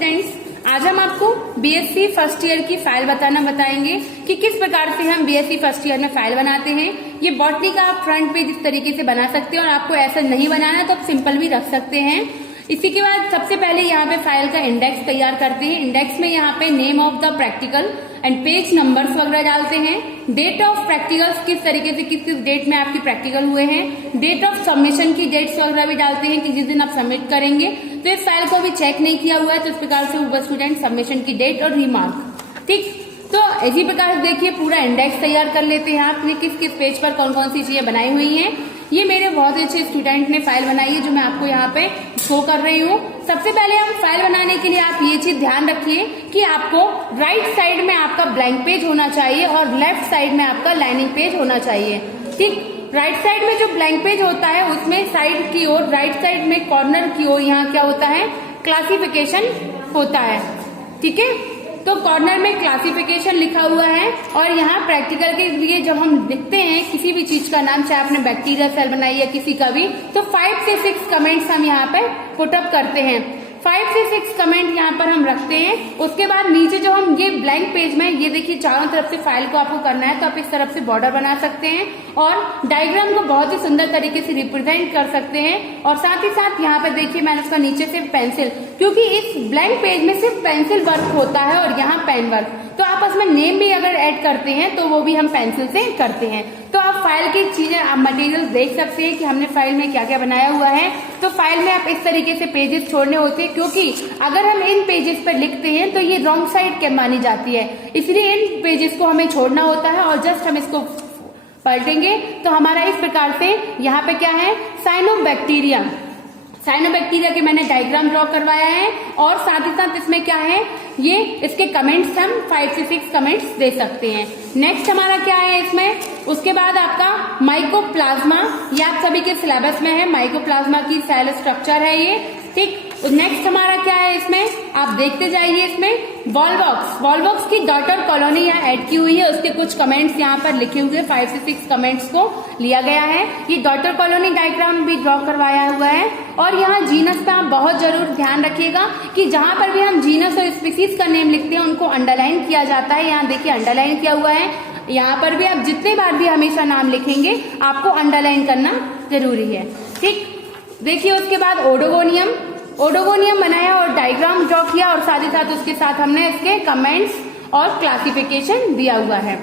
Students, आज हम आपको बीएससी फर्स्ट ईयर की फाइल बताएंगे कि किस प्रकार से हम बीएससी फर्स्ट ईयर में फाइल बनाते हैं। ये बॉटनी का आप फ्रंट पेज इस तरीके से बना सकते हैं और आपको ऐसा नहीं बनाना है तो आप सिंपल भी रख सकते हैं। इसी के बाद सबसे पहले यहाँ पे फाइल का इंडेक्स तैयार करते हैं। इंडेक्स में यहाँ पे name of the practical and page numbers वगैरह डालते हैं। डेट ऑफ प्रैक्टिकल्स, किस तरीके से किस डेट में आपकी प्रैक्टिकल हुए हैं। डेट ऑफ सबमिशन की डेट्स वगैरह भी डालते हैं कि जिस दिन आप सबमिट करेंगे। तो इस फाइल को अभी चेक नहीं किया हुआ है तो इस प्रकार से होगा स्टूडेंट सबमिशन की डेट और रिमार्क। ठीक, तो इसी प्रकार से देखिए पूरा इंडेक्स तैयार कर लेते हैं आपने किस किस पेज पर कौन कौन सी चीजें बनाई हुई हैं। ये मेरे बहुत अच्छे स्टूडेंट ने फाइल बनाई है जो मैं आपको यहाँ पे शो कर रही हूँ। सबसे पहले हम फाइल बनाने के लिए आप ये चीज ध्यान रखिए कि आपको राइट साइड में आपका ब्लैंक पेज होना चाहिए और लेफ्ट साइड में आपका लाइनिंग पेज होना चाहिए। ठीक, राइट साइड में जो ब्लैंक पेज होता है उसमें साइड की ओर, राइट साइड में कॉर्नर की ओर यहाँ क्या होता है, क्लासिफिकेशन होता है। ठीक है, तो कॉर्नर में क्लासिफिकेशन लिखा हुआ है और यहाँ प्रैक्टिकल के लिए जब हम लिखते हैं किसी भी चीज का नाम, चाहे आपने बैक्टीरिया सेल बनाई है किसी का भी, तो 5 से 6 कमेंट्स हम यहाँ पे पुटअप करते हैं। 5 से 6 कमेंट यहाँ पर हम रखते हैं। उसके बाद नीचे जो हम ये ब्लैंक पेज में, ये देखिए चारों तरफ से फाइल को आपको करना है तो आप इस तरफ से बॉर्डर बना सकते हैं और डायग्राम को बहुत ही सुंदर तरीके से रिप्रेजेंट कर सकते हैं। और साथ ही साथ यहाँ पे देखिए मैंने उसका नीचे से पेंसिल, क्योंकि इस ब्लैंक पेज में सिर्फ पेंसिल वर्क होता है और यहाँ पेन वर्क, तो आप उसमें नेम भी अगर ऐड करते हैं तो वो भी हम पेंसिल से करते हैं। तो आप फाइल की चीजें, आप मटेरियल देख सकते हैं कि हमने फाइल में क्या क्या बनाया हुआ है। तो फाइल में आप इस तरीके से पेजेस छोड़ने होते हैं, क्योंकि अगर हम इन पेजेस पर लिखते हैं तो ये रॉन्ग साइड के मानी जाती है, इसलिए इन पेजेस को हमें छोड़ना होता है। और जस्ट हम इसको पलटेंगे तो हमारा इस प्रकार से यहाँ पे क्या है, साइनोबैक्टीरिया के मैंने डायग्राम ड्रॉ करवाया है और साथ ही साथ इसमें क्या है, ये इसके कमेंट्स हम 5 से 6 कमेंट्स दे सकते हैं। नेक्स्ट हमारा क्या है इसमें, उसके बाद आपका माइकोप्लाज्मा, ये आप सभी के सिलेबस में है, माइकोप्लाज्मा की सेल स्ट्रक्चर है ये। ठीक, नेक्स्ट हमारा क्या है इसमें, आप देखते जाइए। इसमें वॉलबॉक्स की डॉटर कॉलोनी यहाँ ऐड की हुई है, उसके कुछ कमेंट्स यहाँ पर लिखे हुए 5 से 6 कमेंट्स को लिया गया है। ये डॉटर कॉलोनी डायग्राम भी ड्रॉ करवाया हुआ है। और यहाँ जीनस पे आप बहुत जरूर ध्यान रखिएगा कि जहां पर भी हम जीनस और स्पीसीज का नेम लिखते हैं उनको अंडरलाइन किया जाता है। यहाँ देखिए अंडरलाइन किया हुआ है। यहाँ पर भी आप जितने बार भी हमेशा नाम लिखेंगे आपको अंडरलाइन करना जरूरी है। ठीक, देखिए उसके बाद ओडोगोनियम बनाया और डायग्राम ड्रॉ किया और साथ ही साथ उसके साथ हमने इसके कमेंट्स और क्लासिफिकेशन दिया हुआ है।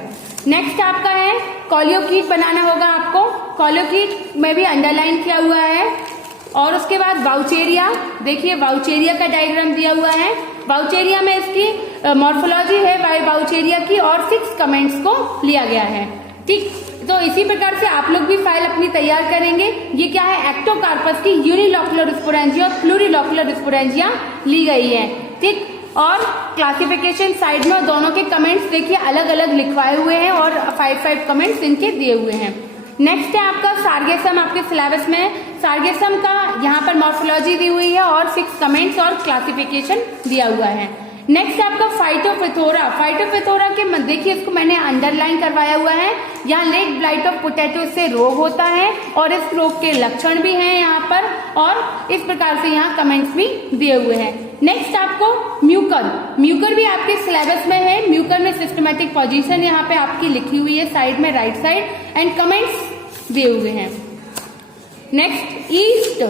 नेक्स्ट आपका है कॉलियोकीट बनाना होगा आपको, कॉलियोकीट में भी अंडरलाइन किया हुआ है। और उसके बाद वाउचेरिया, देखिए वाउचेरिया का डायग्राम दिया हुआ है। वाउचेरिया में इसकी मॉर्फोलॉजी है वाउचेरिया की और 6 कमेंट्स को लिया गया है। ठीक, तो इसी प्रकार से आप लोग भी फाइल अपनी तैयार करेंगे। ये क्या है, एक्टोकार्पस की यूनिलॉकुलर स्पोरेंजिया और प्लूरिलॉकुलर स्पोरेंजिया ली गई है। ठीक, और क्लासिफिकेशन साइड में दोनों के कमेंट्स देखिए अलग अलग लिखवाए हुए हैं और 5 कमेंट्स इनके दिए हुए हैं। नेक्स्ट है आपका सार्गेसम, आपके सिलेबस में सार्गेसम का यहाँ पर मॉर्फोलॉजी दी हुई है और 6 कमेंट्स और क्लासिफिकेशन दिया हुआ है। नेक्स्ट आपका फाइटोफिथोरा के देखिए इसको मैंने अंडरलाइन करवाया हुआ है। यहाँ लेग ब्लाइट ऑफ पोटैटो से रोग होता है और इस रोग के लक्षण भी हैं यहाँ पर और इस प्रकार से यहाँ कमेंट्स भी दिए हुए हैं। नेक्स्ट आपको म्यूकर भी आपके सिलेबस में है। म्यूकर में सिस्टमैटिक पोजीशन यहाँ पे आपकी लिखी हुई है साइड में, राइट साइड, एंड कमेंट्स दिए हुए हैं। नेक्स्ट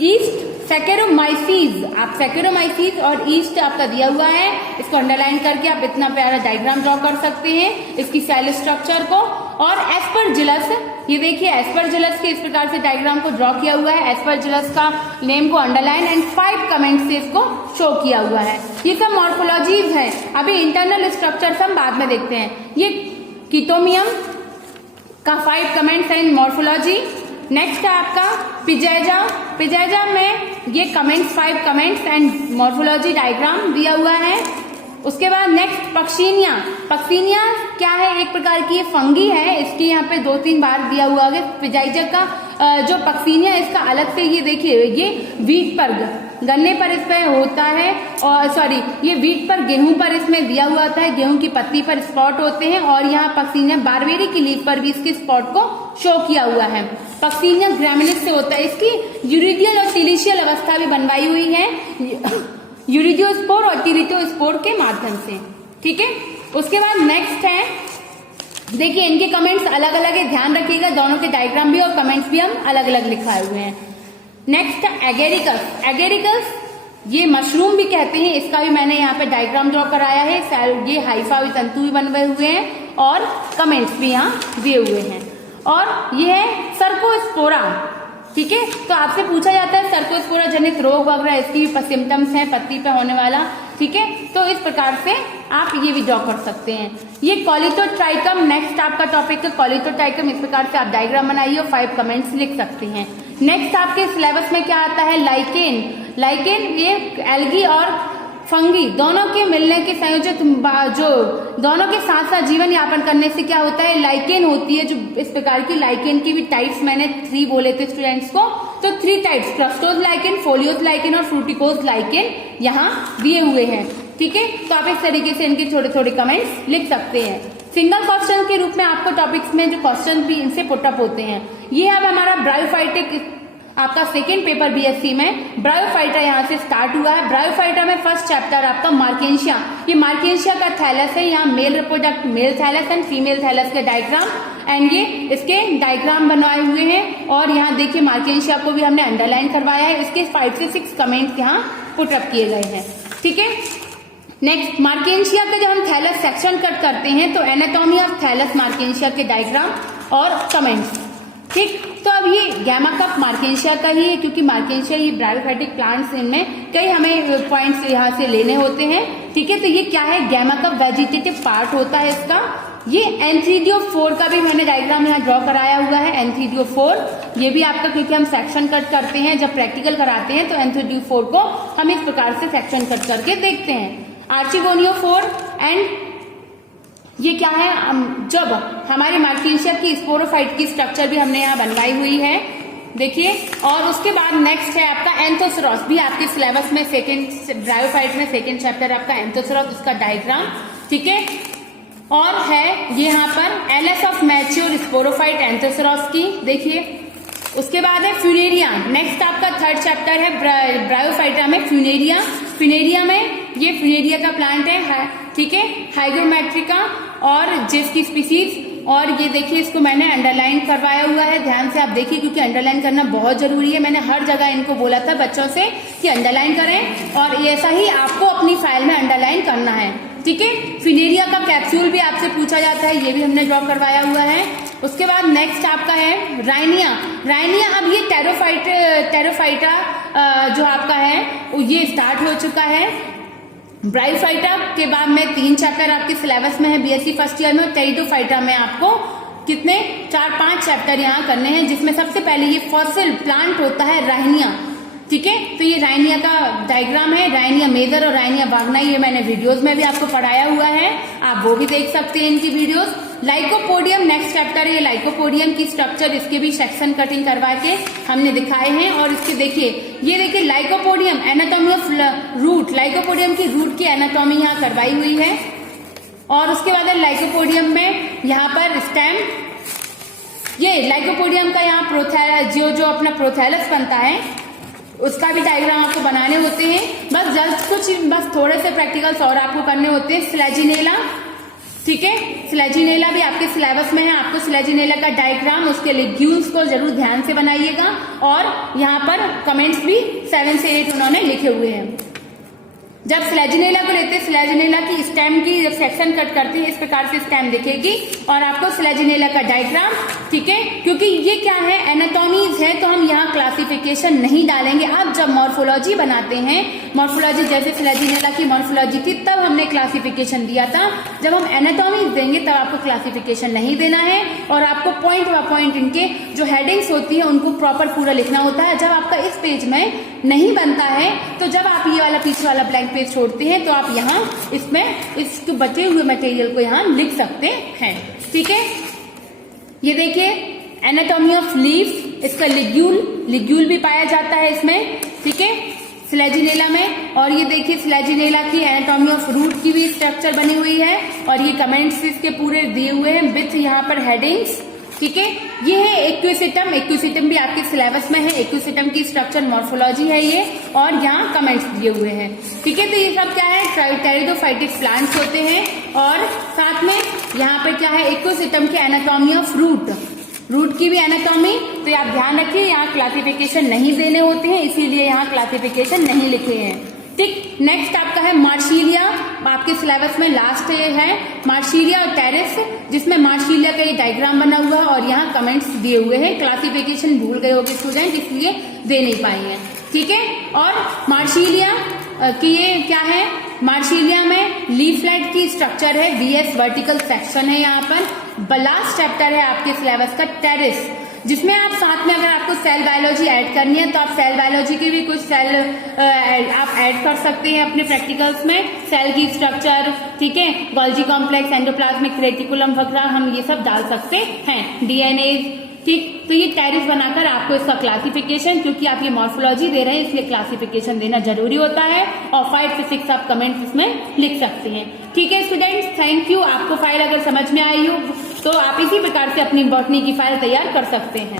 ईस्ट सैकेरोमाइसीज, आप सैकेरोमाइसीज और ईस्ट आपका दिया हुआ है। इसको अंडरलाइन करके आप इतना प्यारा डायग्राम ड्रॉ कर सकते हैं इसकी सेल स्ट्रक्चर को। और एस्परजिलस, ये देखिए एस्परजिलस के इस प्रकार से डायग्राम को ड्रॉ किया हुआ है। एस्परजिलस का नेम को अंडरलाइन एंड 5 कमेंट्स से इसको शो किया हुआ है। ये सब मॉर्फोलॉजीज है, अभी इंटरनल स्ट्रक्चर हम बाद में देखते हैं। ये कीटोमियम का 5 कमेंट्स एंड मॉर्फोलॉजी। नेक्स्ट है आपका पिजेजा में ये comments 5 comments and morphology diagram दिया हुआ है। उसके बाद नेक्स्ट पक्सीनिया क्या है, एक प्रकार की ये फंगी है, इसकी यहाँ पे 2-3 बार दिया हुआ है। पिजाइजा का जो पक्सीनिया इसका अलग से, ये देखिए ये वीट पर, गन्ने पर इस पे होता है, और सॉरी ये वीट पर, गेहूं पर इसमें दिया हुआ होता है, गेहूं की पत्ती पर स्पॉट होते हैं और यहाँ पक्सीनिया बारबेरी की लीफ पर भी इसके स्पॉट को शो किया हुआ है। पक्सीनिया ग्रैमिनिस से होता है, इसकी यूरिडियल और सिलिशियल अवस्था भी बनवाई हुई है। यूरिजियोस्पोर और टीरिटोस्पोर के माध्यम से। ठीक है, उसके बाद नेक्स्ट है, देखिए इनके कमेंट्स अलग अलग है, ध्यान रखिएगा, दोनों के डायग्राम भी और कमेंट्स भी हम अलग अलग लिखाए हुए हैं। नेक्स्ट है एगेरिकस। एगेरिकस ये मशरूम भी कहते हैं, इसका भी मैंने यहाँ पे डायग्राम ड्रॉ कराया है। ये हाइफा भी तंतु भी बने हुए हैं और कमेंट्स भी यहाँ दिए हुए हैं। और ये है सर्कोस्पोरा। ठीक है, तो आपसे पूछा जाता है सर्कोस्पोरा जनित रोग वगैरह, इसकी भी सिम्टम्स हैं पत्ती पे होने वाला। ठीक है, तो इस प्रकार से आप ये भी ड्रॉ कर सकते हैं। ये कॉलिटोट्राइकम नेक्स्ट आपका टॉपिक है, कॉलिटोट्राइकम। इस प्रकार से आप डायग्राम बनाइए और 5 कमेंट्स लिख सकते हैं। नेक्स्ट आपके सिलेबस में क्या आता है, लाइकेन। लाइकेन ये एल्गी और फंगी दोनों के मिलने के संयोजित, जो दोनों के साथ साथ जीवन यापन करने से क्या होता है, लाइकेन होती है। जो इस प्रकार की लाइकेन की भी टाइप्स मैंने 3 बोले थे स्टूडेंट्स को, तो 3 types, crustose lichen, folios lichen और फ्रूटिकोज लाइकेन यहाँ दिए हुए हैं। ठीक है, तो आप इस तरीके से इनके छोटे छोटे कमेंट्स लिख सकते हैं। सिंगल क्वेश्चन के रूप में आपको टॉपिक्स में जो क्वेश्चन भी इनसे पुटअप होते हैं, ये अब हमारा ब्रायोफाइटिक आपका सेकेंड पेपर बीएससी में ब्रायोफाइटा यहाँ से स्टार्ट हुआ है। ब्रायोफाइटा में फर्स्ट चैप्टर आपका मार्केंशिया। ये मार्केंशिया का थैलस है, यहाँ male reproduct male thallus and female thallus के डायग्राम एंड ये इसके डायग्राम बनवाए हुए हैं। और यहाँ देखिए मार्केंशिया को भी हमने अंडरलाइन करवाया है। इसके 5 से 6 कमेंट्स यहाँ पुटअप किए गए हैं। ठीक है, नेक्स्ट मार्केंशिया का जब हम थैलस सेक्शन कट करते हैं तो एनाटॉमी ऑफ थैलस मार्केंशिया के डायग्राम और कमेंट्स। ठीक, तो अब ये गैमा कप मार्केंशिया का ही है, क्योंकि मार्केंशिया ये ब्रायोफाइटिक प्लांट्स, इनमें कई हमें पॉइंट्स यहाँ से लेने होते हैं। ठीक है, तो ये क्या है, गैमा कप वेजिटेटिव पार्ट होता है इसका। ये एंथीडियोफोर का भी मैंने डायग्राम यहाँ ड्रॉ कराया हुआ है। एंथीडियोफोर ये भी आपका, क्योंकि हम सेक्शन कट करते हैं जब प्रैक्टिकल कराते हैं, तो एंथीडियोफोर को हम इस प्रकार से सेक्शन कट करके देखते हैं। आर्चिगोनियोफोर एंड ये क्या है, जब हमारे मार्केंशिया की स्पोरोफाइट की स्ट्रक्चर भी हमने यहाँ बनवाई हुई है, देखिए। और उसके बाद नेक्स्ट है आपका एंथोसरॉस, भी आपके सिलेबस में सेकेंड ब्रायोफाइट में सेकेंड चैप्टर आपका एंथोसरॉस, उसका डायग्राम। ठीक है, और है ये यहाँ पर एलएस ऑफ मैच्योर स्पोरोफाइट एंथोसरॉस की, देखिए। उसके बाद है फ्यूनेरिया। नेक्स्ट आपका 3rd चैप्टर है ब्रायोफाइटा में फ्यूनेरिया। फ्यूनेरिया में ये फ्यूनेरिया का प्लांट है, ठीक है, हाइग्रोमेट्रिका और जिसकी स्पीसीज। और ये देखिए, इसको मैंने अंडरलाइन करवाया हुआ है, ध्यान से आप देखिए, क्योंकि अंडरलाइन करना बहुत जरूरी है। मैंने हर जगह इनको बोला था बच्चों से कि अंडरलाइन करें, और ऐसा ही आपको अपनी फाइल में अंडरलाइन करना है। ठीक है, फिनेरिया का कैप्सूल भी आपसे पूछा जाता है, ये भी हमने ड्रॉ करवाया हुआ है। उसके बाद नेक्स्ट आपका है राइनिया। राइनिया अब ये टेरोफाइटा जो आपका है ये स्टार्ट हो चुका है। ब्रायोफाइटा के बाद में 3 चैप्टर आपके सिलेबस में है बीएससी फर्स्ट ईयर में, और टेरिडोफाइटा में आपको कितने 4-5 चैप्टर यहाँ करने हैं, जिसमें सबसे पहले ये फॉसिल प्लांट होता है राइनिया। ठीक है, तो ये राइनिया का डायग्राम है, राइनिया मेजर और राइनिया वाग्ना, ये मैंने वीडियोस में भी आपको पढ़ाया हुआ है, आप वो भी देख सकते हैं इनकी वीडियोस। लाइकोपोडियम नेक्स्ट चैप्टर है, लाइकोपोडियम की स्ट्रक्चर, इसके भी सेक्शन कटिंग करवा के हमने दिखाए हैं। और इसके देखिए, ये देखिए lycopodium anatomy of root, lycopodium की रूट की एनाटॉमी यहाँ करवाई हुई है। और उसके बाद लाइकोपोडियम में यहाँ पर स्टेम, ये लाइकोपोडियम का यहाँ प्रोथैलस, जो अपना प्रोथैलस बनता है उसका भी डायग्राम आपको बनाने होते हैं। बस थोड़े से प्रैक्टिकल्स और आपको करने होते हैं। स्लेजिनेला, ठीक है, स्लेजिनेला भी आपके सिलेबस में है, आपको स्लेजिनेला का डायग्राम, उसके लिग्यूल्स को जरूर ध्यान से बनाइएगा। और यहाँ पर कमेंट्स भी 7 से 8 उन्होंने लिखे हुए हैं। जब स्लेजिनेला को लेते हैं, स्लेजिनेला की स्टेम की जब सेक्शन कट करते हैं, इस प्रकार से स्टेम दिखेगी और आपको स्लेजिनेला का डायग्राम, ठीक है, क्योंकि ये क्या है एनाटॉमीज है, तो हम यहाँ क्लासिफिकेशन नहीं डालेंगे। आप जब मॉर्फोलॉजी बनाते हैं, मॉर्फोलॉजी जैसे स्लेजिनेला की मॉर्फोलॉजी थी तब हमने क्लासिफिकेशन दिया था, जब हम एनाटॉमीज देंगे तब आपको क्लासिफिकेशन नहीं देना है। और आपको पॉइंट बाय पॉइंट इनके जो हेडिंग्स होती है उनको प्रॉपर पूरा लिखना होता है। जब आपका इस पेज में नहीं बनता है, तो जब आप ये वाला पीछे वाला ब्लैंक पेज छोड़ते हैं, तो आप यहाँ इसमें इसके बचे हुए मटेरियल को यहाँ लिख सकते हैं। ठीक है, ये देखिए एनाटॉमी ऑफ लीफ, इसका लिग्यूल भी पाया जाता है इसमें, ठीक है, स्लेजिनेला में। और ये देखिए स्लेजिनेला की एनाटॉमी ऑफ रूट की भी स्ट्रक्चर बनी हुई है, और ये कमेंट्स इसके पूरे दिए हुए हैं विथ यहाँ पर हेडिंग्स, ठीक है। ये है एक्विसिटम। एक्विसिटम भी आपके सिलेबस में है। एक्विसिटम की स्ट्रक्चर मॉर्फोलॉजी है ये, और यहाँ कमेंट्स दिए हुए हैं। ठीक है, तो ये सब क्या है, टेरिडोफाइटिक प्लांट्स होते हैं। और साथ में यहाँ पे क्या है, एक्विसिटम की एनाटॉमी ऑफ रूट की भी एनाटॉमी। तो आप ध्यान रखिए, यहाँ क्लासिफिकेशन नहीं देने होते हैं, इसीलिए यहाँ क्लासिफिकेशन नहीं लिखे हैं। ठीक, नेक्स्ट आपका है मार्शीलिया। आपके सिलेबस में लास्ट ये है मार्शीलिया और टेरिस, जिसमें मार्शीलिया का ये डायग्राम बना हुआ है और यहाँ कमेंट्स दिए हुए हैं। क्लासिफिकेशन भूल गए होंगे स्टूडेंट, इसलिए दे नहीं पाएंगे। ठीक है, और मार्शीलिया की ये क्या है, मार्शीलिया में लीफलेट की स्ट्रक्चर है, बीएस वर्टिकल सेक्शन है। यहाँ पर लास्ट चैप्टर है आपके सिलेबस का टेरिस, जिसमें आप साथ में अगर आपको सेल बायोलॉजी ऐड करनी है तो आप सेल बायोलॉजी के भी कुछ सेल आप ऐड कर सकते हैं अपने प्रैक्टिकल्स में। सेल की स्ट्रक्चर, ठीक है, गोल्जी कॉम्प्लेक्स, एंडोप्लाज्मिक रेटिकुलम वगैरह हम ये सब डाल सकते हैं, डीएनए। ठीक, तो ये टेरिस बनाकर आपको इसका क्लासिफिकेशन, क्योंकि आप ये मॉर्फोलॉजी दे रहे हैं इसलिए क्लासिफिकेशन देना जरूरी होता है, और 5 से 6 आप कमेंट्स इसमें लिख सकते हैं। ठीक है स्टूडेंट्स, थैंक यू। आपको फाइल अगर समझ में आई हो तो आप इसी प्रकार से अपनी बॉटनी की फाइल तैयार कर सकते हैं।